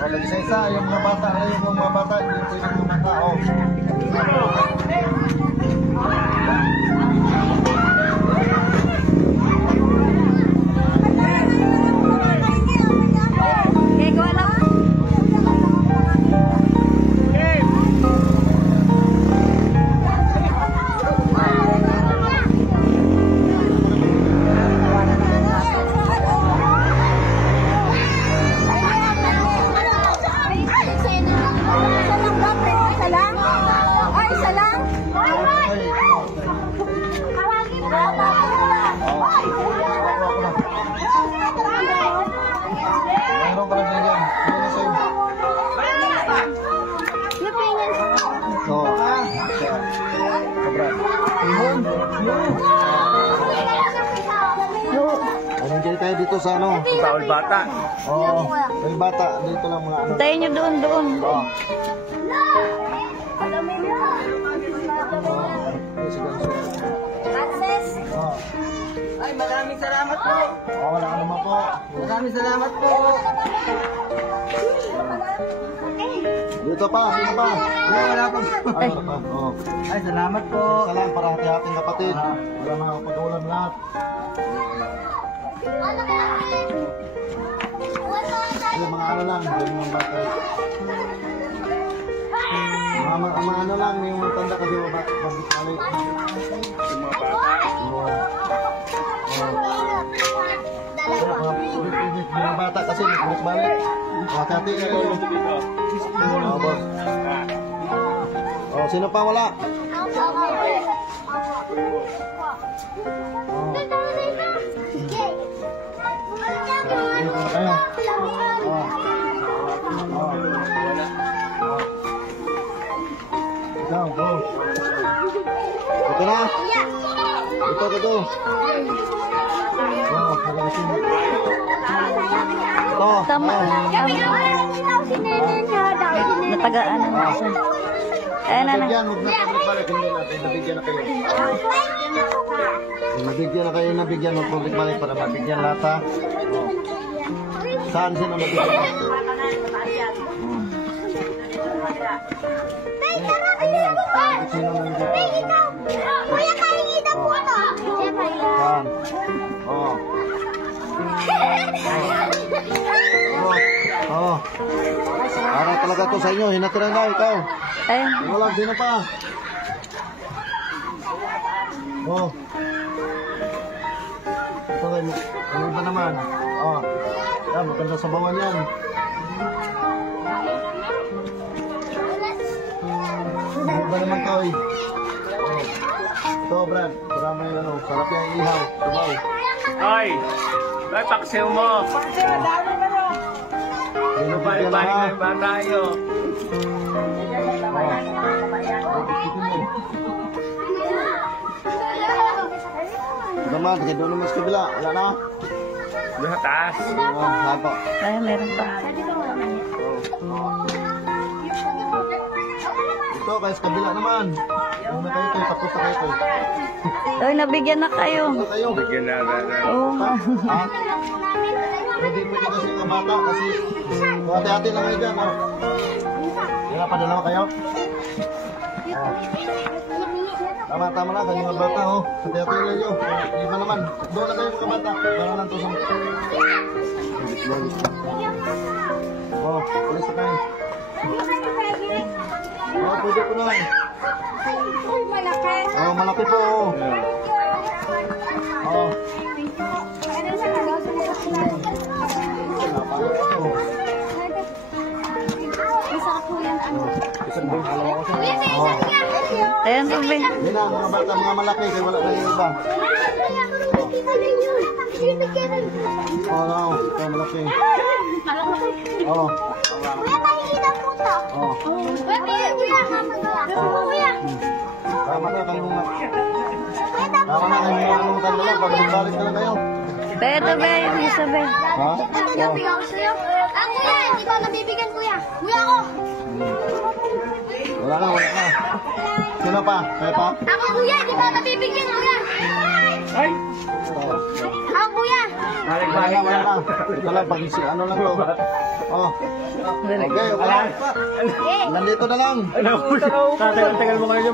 Isa-isa, yung mga bata, yung mga bata, yung pwede yung mga tao. Nandiyan tayo dito sa ano? Bawal bata. Oo, may bata. Dito lang mga ano. Tayo nyo doon. Oo. Ay, maraming salamat po. Wala ka naman po. Maraming salamat po. Dito pa, sino pa? Wala pa. Wala pa. Oo. Ay, salamat po. Salam para ating kapatid. Wala mga kapag-ulan lahat. Yung mga ano lang, yung mga bata. Mga ano lang, yung mga tanda kasi mga bata. Yung mga bata. Mga bata kasi balik. Hati-hati kayo. Boss. Sino pa wala? Ito na. Ito. Tama. Natagaan na siya. Ayan na. Nabigyan, huwag na pabalik-balik. Hindi natin, nabigyan na kayo. Nabigyan, huwag pabalik-balik para mabigyan lahat ha. Saan sino nabigyan? Sino nabigyan? Kuya, kahingin po ito. Saan? Para talaga to sa inyo, hinaturan na ikaw. Ayan. Walang sino pa. Ito kayo, ano ba naman? Yan, maganda sa bawan yan. Ano ba naman to eh? Ito Brad, marami yung ano, sarap yung ihaw, sabaw. Ay, paksiw mo. Ano Balik-balik na yung bata yun. Naman, kaya doon naman sa kabila, wala na. Doon sa taas. Hapo. Ayan, meron pa. Ito, kaya sa kabila naman. Yung na kayo, tapos na kayo. Ay, nabigyan na kayo. Kayo. Bigyan na. Oo nga. Ha? Hindi pwede kasi yung bata kasi hati-hati lang kayo dyan. Kaya pa dalawa kayo. Tama na, ganyan mga bata. Hati-hati lang nyo. Iba naman. Doon na kayo mga bata. Para lang to sa... Ulis na kayo. Pwede ko na. Malaki po. Ayan, Ruby. Yan na, mga bata, mga malaki, kaya wala na yung iba. No, ito malaki. Tama na kayo mga... Tama na kayo mga nungutan na lang, pag-balik na lang kayo. Beto, be, yung isa, be. Ha? Bibigyan ko sa'yo. Kuya, hindi ko nabibigyan, kuya. Kuya ako. Wala na. Sino pa? Kaya pa? Ako, kuya, hindi ko nabibigyan, kuya. Ay! Ako, kuya. Balik-balik na. Ito lang, pag ano lang to. Oh. Okay, okay. Ano? Nandito na lang. Tagal mo kayo.